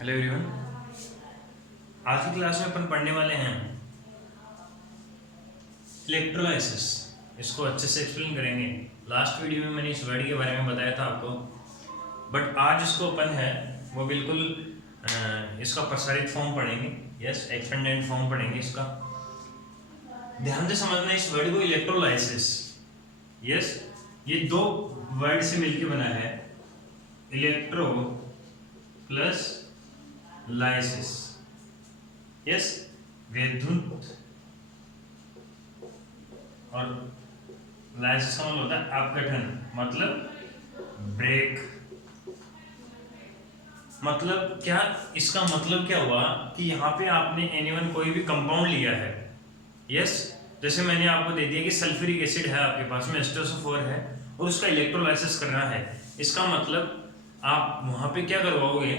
Hello everyone. आज की class में अपन पढ़ने वाले हैं इलेक्ट्रोलाइसिस। इसको अच्छे से एक्सप्लेन करेंगे। लास्ट वीडियो में मैंने इस वर्ड के बारे में बताया था आपको, बट आज इसको अपन है वो बिल्कुल इसका प्रसारित फॉर्म पढ़ेंगे। यस, एक्सपेंडेंट फॉर्म पढ़ेंगे इसका। ध्यान से समझना इस वर्ड को, इलेक्ट्रोलाइसिस। यस, ये दो वर्ड से मिलकर बना है, इलेक्ट्रो प्लस लाइसिस। यस, विद्युत और लाइसिस का मतलब होता है अपघटन, मतलब ब्रेक। मतलब क्या, इसका मतलब क्या हुआ कि यहाँ पे आपने एनीवन कोई भी कंपाउंड लिया है। यस, जैसे मैंने आपको दे दिया कि सल्फ्यूरिक एसिड है आपके पास में, H2SO4 है और उसका इलेक्ट्रोलाइसिस करना है। इसका मतलब आप वहां पे क्या करवाओगे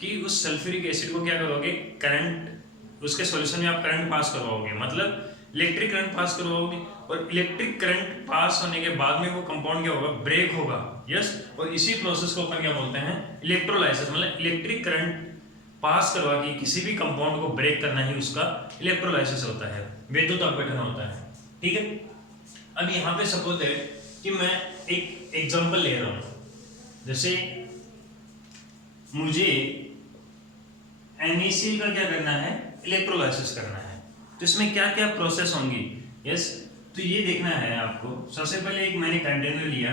कि उस सल्फ्यूरिक एसिड को क्या करोगे, करंट, उसके सॉल्यूशन में आप करंट पास करवाओगे, मतलब इलेक्ट्रिक करंट पास करवाओगे। और इलेक्ट्रिक करंट पास होने के बाद में वो कंपाउंड क्या होगा, ब्रेक होगा। यस, और इसी प्रोसेस को अपन क्या बोलते हैं, इलेक्ट्रोलाइसिस। मतलब इलेक्ट्रिक करंट पास करवा के किसी भी कंपाउंड को ब्रेक करना ही उसका इलेक्ट्रोलाइसिस होता है, विद्युत अपघटन होता है। ठीक है, अब यहाँ पे सपोज है कि मैं एक एग्जांपल ले रहा हूं। जैसे मुझे NaCl का क्या करना है, इलेक्ट्रोलाइसिस करना है, तो इसमें क्या क्या प्रोसेस होंगी। यस, तो ये देखना है आपको। सबसे पहले एक मैंने कंटेनर लिया।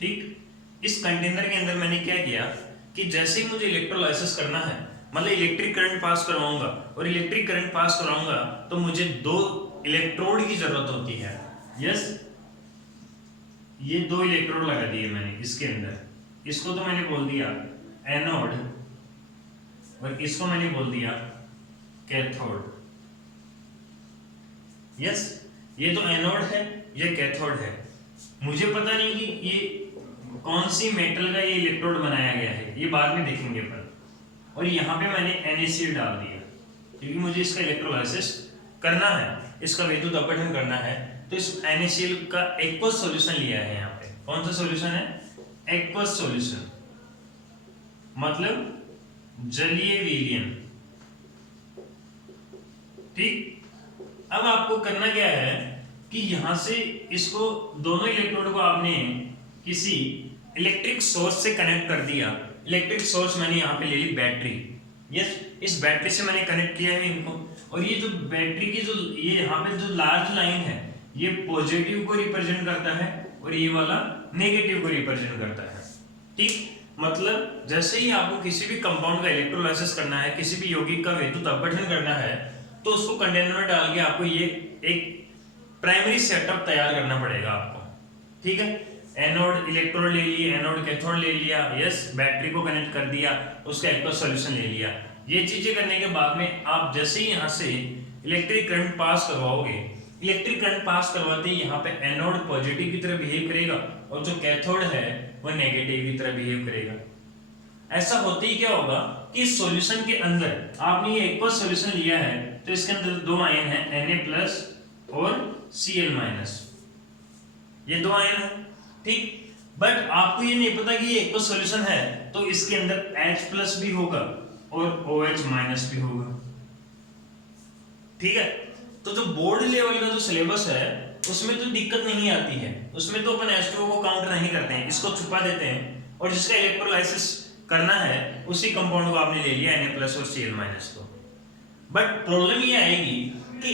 ठीक, इस कंटेनर के अंदर मैंने क्या किया कि जैसे ही मुझे इलेक्ट्रोलाइसिस करना है, मतलब इलेक्ट्रिक करंट पास करवाऊंगा, और इलेक्ट्रिक करंट पास कराऊंगा तो मुझे दो इलेक्ट्रोड की जरूरत होती है। यस, ये दो इलेक्ट्रोड लगा दिए मैंने इसके अंदर। इसको तो मैंने बोल दिया एनोड और इसको मैंने बोल दिया कैथोड। यस, ये तो एनोड है, ये कैथोड है। मुझे पता नहीं कि ये कौन सी मेटल का ये इलेक्ट्रोड बनाया गया है, ये बाद में देखेंगे अपन। और यहाँ पे मैंने NaCl डाल दिया क्योंकि मुझे इसका इलेक्ट्रोलाइसिस करना है, इसका विद्युत अपघटन करना है। तो इस NaCl का एक्वस सॉल्यूशन लिया है। यहाँ पे कौन सा सॉल्यूशन है, एक्वस सॉल्यूशन, मतलब जलीय विलयन। ठीक, अब आपको करना क्या है कि यहां से इसको, दोनों इलेक्ट्रोड को आपने किसी इलेक्ट्रिक सोर्स से कनेक्ट कर दिया। इलेक्ट्रिक सोर्स मैंने यहाँ पे ले ली बैटरी। यस, इस बैटरी से मैंने कनेक्ट किया है इनको। और ये जो बैटरी की जो ये यहाँ पे जो लार्ज लाइन है, ये पॉजिटिव को रिप्रेजेंट करता है और ये वाला नेगेटिव को रिप्रेजेंट करता है। ठीक, मतलब जैसे ही आपको किसी भी कंपाउंड का इलेक्ट्रोलाइसिस करना है, किसी भी यौगिक का विद्युत अपघटन करना है, तो उसको कंटेनर में डाल के आपको ये एक प्राइमरी सेटअप तैयार करना पड़ेगा आपको। ठीक है, एनोड इलेक्ट्रोड ले लिए, एनोड कैथोड ले लिया। यस, बैटरी को कनेक्ट कर दिया, उसका एक्वस सॉल्यूशन ले लिया। ये चीजें करने के बाद में आप जैसे ही यहाँ से इलेक्ट्रिक करंट पास करवाओगे, इलेक्ट्रिक करंट पास करवाते ही यहाँ पे एनोड पॉजिटिव की तरह बिहेव करेगा और जो कैथोड है वो नेगेटिव की तरह बिहेव करेगा। ऐसा होते ही क्या होगा कि इस सॉल्यूशन के अंदर आपने ये एक्वस सॉल्यूशन लिया है, तो इसके अंदर दो आयन है, Na+ और Cl-। ये दो आयन है। ठीक, बट आपको ये नहीं पता कि ये एक्वस सॉल्यूशन है, तो इसके अंदर H+ भी होगा और OH- भी होगा। ठीक है, तो जो बोर्ड लेवल का जो सिलेबस है उसमें तो दिक्कत नहीं आती है, उसमें तो अपन H2O को काउंट नहीं करते हैं, इसको छुपा देते हैं और जिसका इलेक्ट्रोलाइसिस करना है उसी कंपाउंड को आपने ले लिया, Na+ और Cl- को। बट प्रॉब्लम ये आएगी कि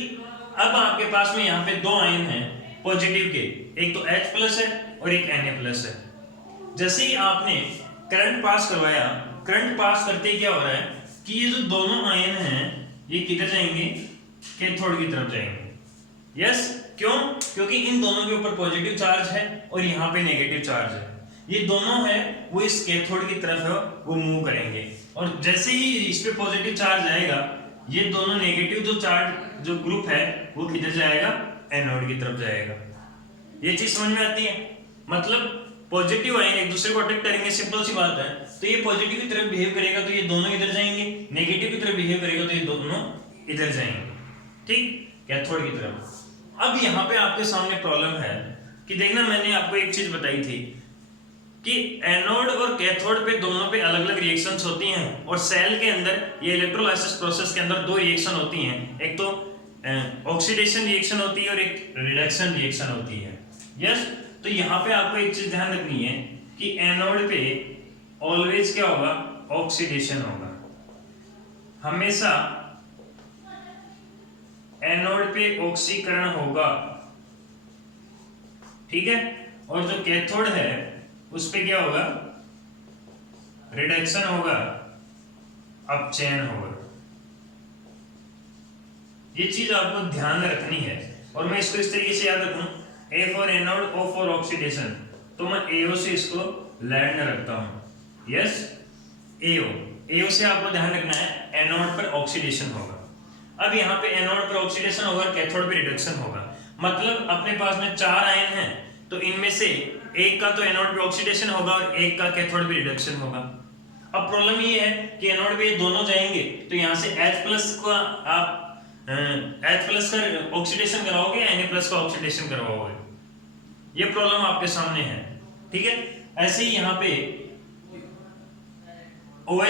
अब आपके पास में यहाँ पे दो आयन हैं पॉजिटिव के, एक तो H+ है और एक Na+ है। जैसे ही आपने करंट पास करवाया, करंट पास करते क्या हो रहा है कि ये जो दोनों आयन हैं ये किधर जाएंगे, कैथोड की तरफ जाएंगे। यस, क्यों, क्योंकि इन दोनों के ऊपर पॉजिटिव चार्ज है और यहाँ पे नेगेटिव चार्ज है। ये दोनों है वो इस कैथोड की तरफ है वो मूव करेंगे, और जैसे ही इस पे पॉजिटिव चार्ज आएगा, ये दोनों नेगेटिव जो चार्ज जो ग्रुप है वो किधर जाएगा, एनोड की तरफ जाएगा। ये चीज समझ में आती है, मतलब पॉजिटिव आयन एक दूसरे को अटैक करेंगे, सिंपल सी बात है। तो ये पॉजिटिव की तरफ बिहेव करेगा तो ये दोनों इधर जाएंगे, नेगेटिव की तरफ बिहेव करेगा तो ये दोनों इधर जाएंगे। ठीक, कैथोड की तरफ। अब यहाँ पे आपके सामने प्रॉब्लम है कि देखना, मैंने आपको एक चीज बताई थी कि एनोड और कैथोड पे दोनों पे अलग अलग रिएक्शंस होती हैं और सेल के अंदर ये इलेक्ट्रोलाइसिस प्रोसेस के अंदर दो रिएक्शन होती हैं, एक तो ऑक्सीडेशन रिएक्शन होती है और एक रिडक्शन रिएक्शन होती है। यस, तो यहाँ पे आपको एक चीज ध्यान रखनी है कि एनोड पे ऑलवेज क्या होगा, ऑक्सीडेशन होगा। हमेशा एनोड पे ऑक्सीकरण होगा, ठीक है। और जो कैथोड है उस पे क्या होगा, रिडक्शन होगा, अपचयन होगा। ये चीज आपको ध्यान रखनी है और मैं इसको इस तरीके से याद रखूं, A for anode, O for oxidation, तो मैं एओ से इसको लैंड रखता हूं। यस, एओ से आपको ध्यान रखना है एनोड पर ऑक्सीडेशन होगा। अब यहाँ पे एनोड पर ऑक्सीडेशन होगा और कैथोड पे रिडक्शन होगा। मतलब अपने पास में 4 आयन हैं, तो इनमें से एक का तो एनोड पे ऑक्सीडेशन होगा और एक का कैथोड पे रिडक्शन होगा। अब प्रॉब्लम ये है कि एनोड पे ये दोनों जाएंगे तो यहाँ से H+ का आप H+ का ऑक्सीडेशन कराओगे या Na+ का ऑक्सीडेशन करवाओगे, ये प्रॉब्लम आपके सामने है, ठीक है। ऐसे ही यहाँ पे OH- और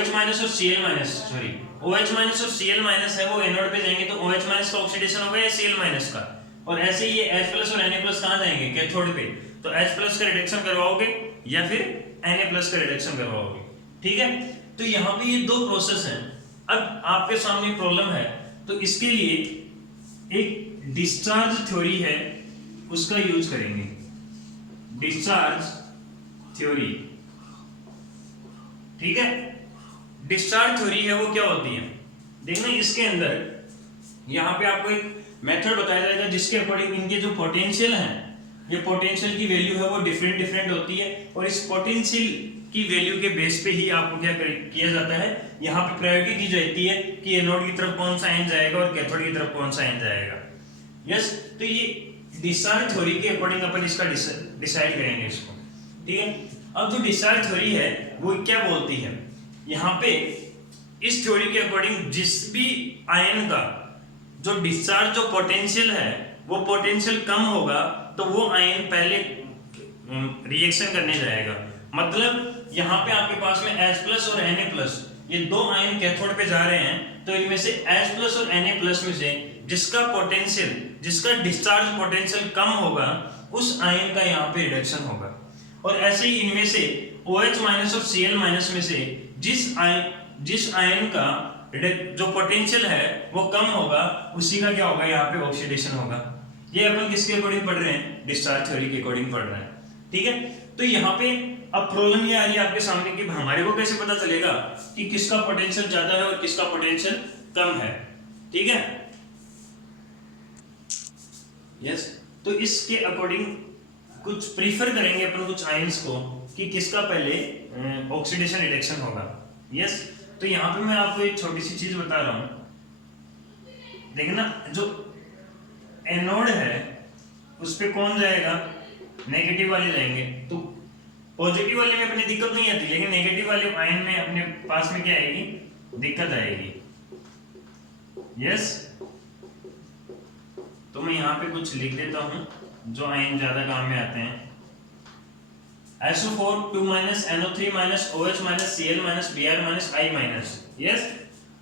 Cl- है, वो एनोड पे जाएंगे तो OH- का ऑक्सीडेशन होगा या Cl- का, और ऐसे ही ये H+ और Na+ कहाँ जाएंगे, कैथोड पे, तो H+ का रिडक्शन करवाओगे या फिर Na+ का रिडक्शन करवाओगे, ठीक है। तो यहाँ पे ये दो प्रोसेस हैं। अब आपके सामने प्रॉब्लम है तो इसके लिए एक डिस्चार्ज थ्योरी है, उसका यूज करेंगे। डिस्चार्ज थ्योरी, ठीक है। डिस्चार्ज थ्योरी है वो क्या होती है, देखना इसके अंदर यहाँ पे आपको एक मेथड बताया जाएगा जिसके अकॉर्डिंग इनके जो पोटेंशियल हैं, ये पोटेंशियल की वैल्यू है वो डिफरेंट होती है और इस पोटेंशियल की वैल्यू के बेस पे ही आपको क्या किया जाता है, यहाँ पे प्रायोरिटी दी जाती है कि एनोड की तरफ कौन सा आयन जाएगा और कैथोड की तरफ कौन सा आयन जाएगा। यस, तो ये डिस्चार्ज थ्योरी के अकॉर्डिंग अपन इसका डिसाइड करेंगे इसको, ठीक है। अब जो डिस्चार्ज थ्योरी है वो क्या बोलती है, यहाँ पे इस थ्योरी के अकॉर्डिंग जिस भी आयन का जो डिस्चार्ज जो पोटेंशियल है वो पोटेंशियल कम होगा तो वो आयन पहले रिएक्शन करने जाएगा। मतलब यहाँ पे आपके पास में H+ और Na+, ये दो आयन कैथोड पे जा रहे हैं, तो इनमें से H+ और Na+ में से जिसका पोटेंशियल, जिसका डिस्चार्ज पोटेंशियल कम होगा उस आयन का यहाँ पे रिडक्शन होगा। और ऐसे ही इनमें से OH- और Cl- में से जिस आयन का जो पोटेंशियल है वो कम होगा उसी का क्या होगा, यहाँ पे ऑक्सीडेशन होगा। ये अपन किसके अकॉर्डिंग पढ़ रहे हैं, डिस्चार्ज थ्योरी के अकॉर्डिंग पढ़ रहे हैं, ठीक है। तो यहाँ पे अब प्रॉब्लम ये आ रही है आपके सामने कि हमारे को कैसे पता चलेगा कि किसका पोटेंशियल ज्यादा है और किसका पोटेंशियल कम है, ठीक है। यस, तो इसके अकॉर्डिंग कुछ प्रीफर करेंगे अपन कुछ आयंस को कि किसका पहले ऑक्सीडेशन रिडक्शन होगा। यस, तो यहाँ पे मैं आपको एक छोटी सी चीज बता रहा हूं, देखना जो एनोड है उस पे कौन जाएगा, नेगेटिव वाले जाएंगे, तो पॉजिटिव वाले में अपनी दिक्कत नहीं आती, लेकिन नेगेटिव वाले आयन में अपने पास में क्या आएगी, दिक्कत आएगी। यस, तो मैं यहाँ पे कुछ लिख देता हूं जो आयन ज्यादा काम में आते हैं। SO4 2 NO3 OH Cl Br I-। Yes,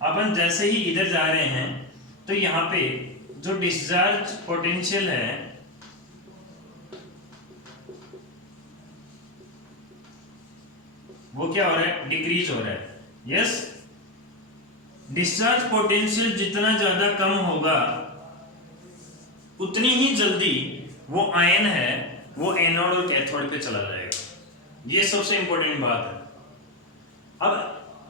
अपन जैसे ही इधर जा रहे हैं तो यहाँ पे जो डिस्चार्ज पोटेंशियल है वो क्या हो रहा है, डिक्रीज हो रहा है। यस, डिस्चार्ज पोटेंशियल जितना ज्यादा कम होगा उतनी ही जल्दी वो आयन है वो एनोड और कैथोड पे चला जाएगा। ये सबसे इंपॉर्टेंट बात है। अब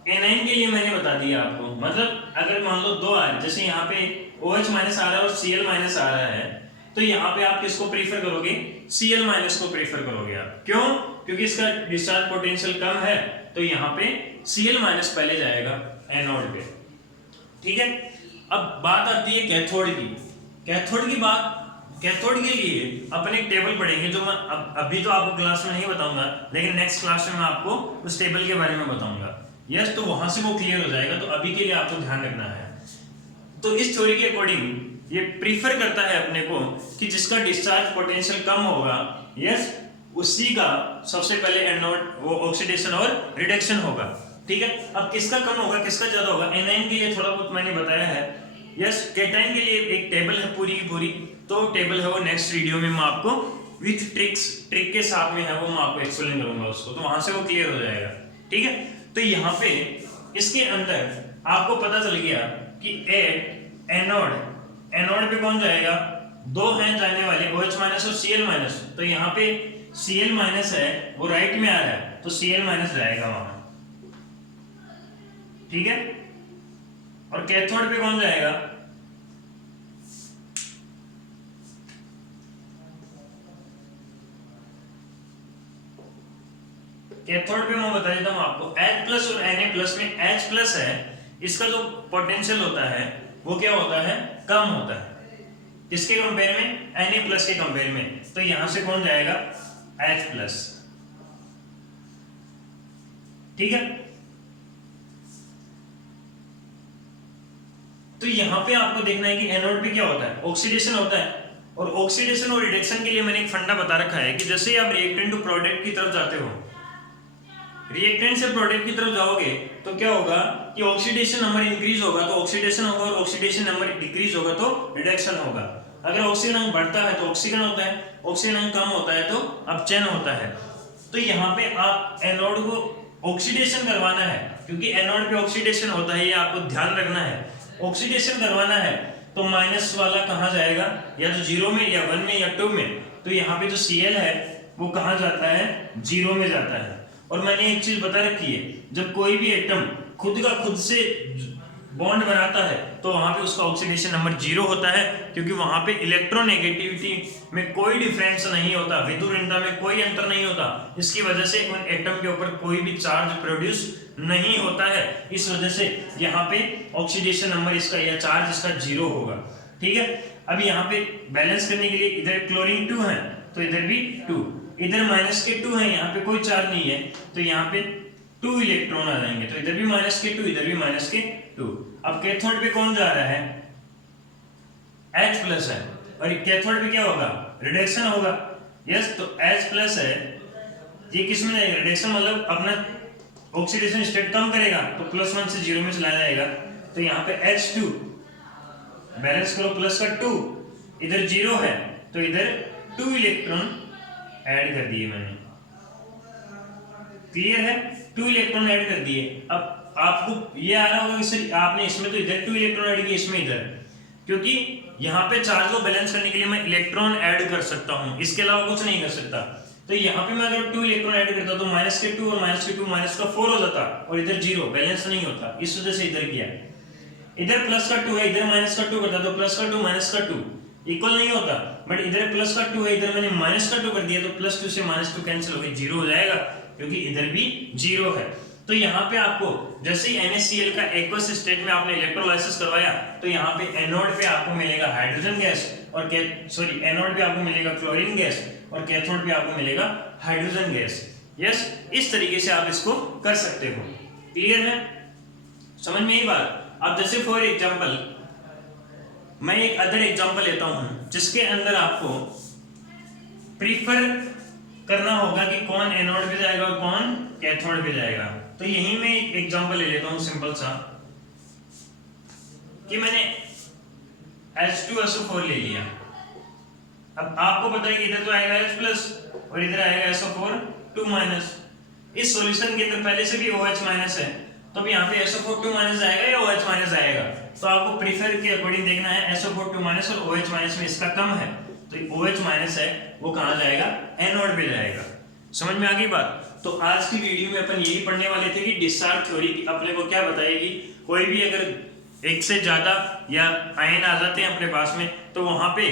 एनाइन के लिए मैंने बता दिया आपको, मतलब अगर मान लो दो आयन, जैसे यहाँ पे OH- आ रहा है और Cl- आ रहा है, तो यहाँ पे आप किसको प्रीफर करोगे, Cl- को प्रीफर करोगे आप। क्यों, क्योंकि इसका डिस्चार्ज पोटेंशियल कम है तो यहाँ पे Cl- पहले जाएगा एनोड पे, ठीक है। अब बात आती है कैथोड की। कैथोड के लिए अपन एक टेबल पढ़ेंगे जो मैं अभी तो आपको क्लास में नहीं बताऊंगा, लेकिन नेक्स्ट क्लास में मैं आपको उस टेबल के बारे में बताऊंगा। यस, तो वहां से वो क्लियर हो जाएगा, तो अभी के लिए आपको ध्यान रखना है। तो इस थ्योरी के अकॉर्डिंग ये प्रीफर करता है अपने को कि जिसका डिस्चार्ज पोटेंशियल कम होगा, यस, उसी का सबसे पहले एनोड वो ऑक्सीडेशन और रिडक्शन होगा। ठीक है, अब किसका कम होगा किसका ज्यादा होगा, एनाइन के लिए थोड़ा बहुत मैंने बताया है। यस, कैटाइन के लिए एक टेबल है पूरी की पूरी, तो टेबल है वो नेक्स्ट वीडियो में मैं आपको विथ ट्रिक के साथ में है वो मैं आपको एक्सप्लेन करूंगा उसको, तो वहां से वो क्लियर हो जाएगा। ठीक है, तो यहाँ पे इसके अंदर आपको पता चल गया कि एनोड पे कौन जाएगा, दो हैं जाने वाले OH माइनस और Cl माइनस, तो यहाँ पे Cl माइनस है वो राइट में आ रहा है, तो Cl माइनस जाएगा वहां। ठीक है, और कैथोड पे कौन जाएगा, कैथोड पे मैं बता देता हूं आपको, H प्लस और Na प्लस में H प्लस है, इसका जो पोटेंशियल होता है वो क्या होता है, कम होता है। किसके कंपेयर में, Na प्लस के कंपेयर में, तो यहां से कौन जाएगा, H प्लस। ठीक है, तो यहां पे आपको देखना है कि एनोड पे क्या होता है, ऑक्सीडेशन होता है। और ऑक्सीडेशन और रिडक्शन के लिए मैंने एक फंडा बता रखा है कि जैसे ही आप रिएक्टेंट टू प्रोडक्ट की तरफ जाते हो, रिएक्टेंट से प्रोडक्ट की तरफ जाओगे तो क्या होगा कि ऑक्सीडेशन नंबर इंक्रीज होगा तो ऑक्सीडेशन होगा, और ऑक्सीडेशन नंबर डिक्रीज होगा तो रिडक्शन होगा। अगर ऑक्सीजन अंक बढ़ता है तो ऑक्सीजन होता है, ऑक्सीजन अंक कम होता है तो अपचयन होता है। तो यहाँ पे आप एनोड को ऑक्सीडेशन करवाना है, क्योंकि एनोड पे ऑक्सीडेशन होता है, ये आपको ध्यान रखना है। ऑक्सीडेशन करवाना है तो माइनस वाला कहाँ जाएगा, या तो 0 में या 1 में या 2 में, तो यहाँ पे जो Cl है वो कहाँ जाता है, 0 में जाता है। और मैंने एक चीज बता रखी है, जब कोई भी एटम खुद का खुद से बॉन्ड बनाता है तो वहां पे उसका ऑक्सीडेशन नंबर 0 होता है, क्योंकि वहां पे इलेक्ट्रोनेगेटिविटी में कोई डिफरेंस नहीं होता, विद्युत में कोई अंतर नहीं होता। इसकी वजह से उन एटम के ऊपर कोई भी चार्ज प्रोड्यूस नहीं होता है, इस वजह से यहाँ पे ऑक्सीडेशन नंबर इसका या चार्ज इसका 0 होगा। ठीक है, अब यहाँ पे बैलेंस करने के लिए इधर क्लोरीन 2 है तो इधर भी 2, इधर माइनस के 2 है, यहाँ पे कोई चार्ज नहीं है तो यहाँ पे 2 इलेक्ट्रॉन आ जाएंगे, तो इधर भी माइनस के 2 इधर भी माइनस के 2। अब कैथोड पे कौन जा रहा है, H प्लस है, और कैथोड पे क्या होगा, रिडक्शन होगा। यस, तो H प्लस है, ये किस में जाएगा, रिडक्शन मतलब अपना ऑक्सीडेशन स्टेट कम करेगा तो +1 से 0 में चला जाएगा, तो यहाँ पे H2 बैलेंस करो, प्लस का 2 इधर 0 है तो इधर 2 इलेक्ट्रॉन ऐड कर दिए मैंने। क्लियर है, 2 इलेक्ट्रॉन ऐड कर दिए। अब आपको ये आ रहा होगा कि सर आपने इसमें तो इधर 2 इलेक्ट्रॉन ऐड किए, इसमें इधर, क्योंकि यहाँ पे चार्ज को बैलेंस करने के लिए मैं इलेक्ट्रॉन ऐड कर सकता हूँ, इसके अलावा कुछ नहीं कर सकता। तो यहाँ पे मैं अगर 2 इलेक्ट्रॉन ऐड करता तो माइनस के 2 और माइनस के 2 माइनस का 4 हो जाता, और इधर 0 बैलेंस नहीं होता, इस वजह से इधर किया। इधर प्लस का 2 है, इधर माइनस का 2 करता तो प्लस का 2 माइनस का 2 इक्वल नहीं होता, बट इधर प्लस का 2 है, इधर मैंने माइनस का 2 कर दिया तो +2 से -2 कैंसिल हो गई, 0 हो जाएगा, क्योंकि इधर भी 0 है। तो यहाँ पे आपको जैसे ही NaCl का एक्वस स्टेट में आपने इलेक्ट्रोलाइसिस करवाया तो यहाँ पे एनोड पे आपको मिलेगा हाइड्रोजन गैस, और एनोड पे आपको मिलेगा क्लोरीन गैस, और कैथोड पे आपको मिलेगा हाइड्रोजन गैस। यस, इस तरीके से आप इसको कर सकते हो। क्लियर है, समझ में यही बात। अब जैसे फॉर एग्जांपल मैं एक अदर एग्जांपल लेता हूं जिसके अंदर आपको प्रीफर करना होगा कि कौन एनोड पे जाएगा और कौन कैथोड पे जाएगा। तो यही मैं एक एग्जांपल ले लेता हूं सिंपल सा, कि मैंने H2SO4 ले लिया। अब आपको पता है कि इधर तो आएगा H प्लस और इधर आएगा SO4 2 इस सॉल्यूशन के अंदर पहले से भी OH माइनस है, तो अब यहाँ पे SO4 2 आएगा या OH माइनस आएगा, तो आपको प्रीफर के अकॉर्डिंग देखना है। SO4 2 और OH माइनस में इसका कम है, तो OH माइनस है वो कहाँ जाएगा, एनोड पे जाएगा। समझ में आ गई बात। तो आज की वीडियो में अपन यही पढ़ने वाले थे कि डिस्चार्ज थ्योरी अपने को क्या बताएगी। कोई भी अगर एक से ज्यादा या आयन आ जाते हैं अपने पास में, तो वहां पे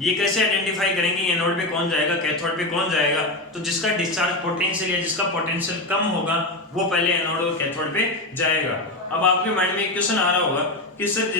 ये कैसे आइडेंटिफाई करेंगे एनोड पे कौन जाएगा, कैथोड पे कौन जाएगा। तो जिसका डिस्चार्ज पोटेंशियल या जिसका पोटेंशियल कम होगा वो पहले एनोड और कैथोड पे जाएगा। अब आपके माइंड में एक क्वेश्चन आ रहा होगा कि सर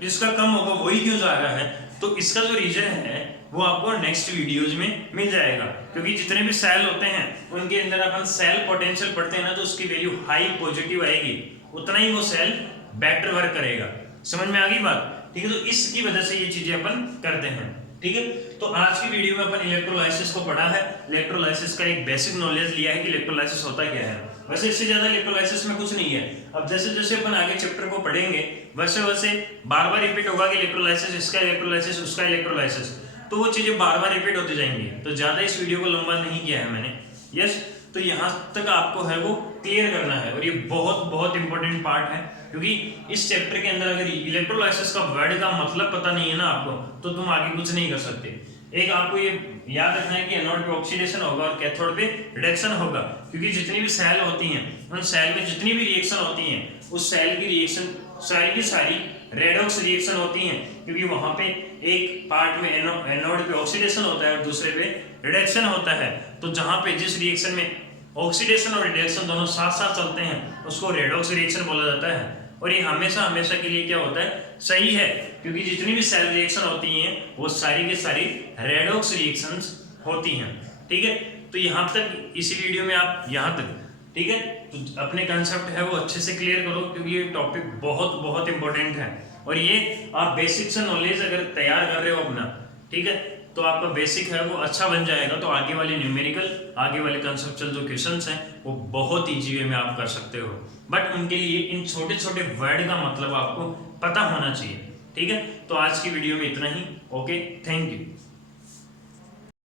जिसका कम होगा वही क्यों जा रहा है, तो इसका जो रीजन है वो आपको नेक्स्ट वीडियोज में मिल जाएगा, क्योंकि जितने भी सेल होते हैं उनके अंदर अपन सेल पोटेंशियल पढ़ते हैं ना, तो उसकी वैल्यू हाई पॉजिटिव आएगी, उतना ही वो सेल बेटर वर्क करेगा। समझ में आ गई बात, ठीक है। तो इसकी वजह से ये चीजें अपन करते हैं। ठीक है। तो आज की वीडियो में अपन इलेक्ट्रोलाइसिस को पढ़ा है, इलेक्ट्रोलाइसिस का एक बेसिक नॉलेज लिया है कि इलेक्ट्रोलाइसिस होता क्या है। वैसे इससे ज्यादा इलेक्ट्रोलाइसिस में कुछ नहीं है। अब जैसे जैसे अपन आगे चैप्टर को पढ़ेंगे वैसे वैसे बार बार रिपीट होगा कि इलेक्ट्रोलाइसिस, इसका इलेक्ट्रोलाइसिस, उसका इलेक्ट्रोलाइसिस, तो वो चीजें बार बार रिपीट होती जाएंगी। तो ज्यादा इस वीडियो को लंबा नहीं किया है मैंने। यस, तो यहाँ तक आपको है वो क्लियर करना है, और ये बहुत बहुत इंपॉर्टेंट पार्ट है, क्योंकि इस चैप्टर के अंदर अगर इलेक्ट्रोलाइसिस का वर्ड का मतलब पता नहीं है ना आपको, तो तुम आगे कुछ नहीं कर सकते। एक आपको ये याद रखना है कि एनोड पे ऑक्सीडेशन होगा और कैथोड पे रिडक्शन होगा, क्योंकि जितनी भी सेल होती हैं उन सेल में जितनी भी रिएक्शन होती हैं उस सेल की रिएक्शन सारी की सारी रेडॉक्स रिएक्शन होती हैं, क्योंकि वहां पे एक पार्ट में एनोड पे ऑक्सीडेशन होता है और दूसरे पे रिडक्शन होता है। तो जहां पे जिस रिएक्शन में ऑक्सीडेशन और रिडक्शन दोनों साथ साथ चलते हैं उसको रेडॉक्स रिएक्शन बोला जाता है। और ये हमेशा हमेशा के लिए क्या होता है, सही है, क्योंकि जितनी भी सेल रिएक्शन होती हैं वो सारी की सारी रेडॉक्स रिएक्शंस होती हैं। ठीक है, तो यहाँ तक इसी वीडियो में आप यहाँ तक, ठीक है, तो अपने कंसेप्ट है वो अच्छे से क्लियर करो, क्योंकि ये टॉपिक बहुत बहुत इंपॉर्टेंट है। और ये आप बेसिक से नॉलेज अगर तैयार कर रहे हो अपना, ठीक है, तो आपका बेसिक है वो अच्छा बन जाएगा। तो आगे वाले न्यूमेरिकल, आगे वाले कंसेप्चुअल जो क्वेश्चंस हैं वो बहुत ईजी वे में आप कर सकते हो, बट उनके लिए इन छोटे छोटे वर्ड का मतलब आपको पता होना चाहिए। ठीक है, तो आज की वीडियो में इतना ही। Okay, thank you.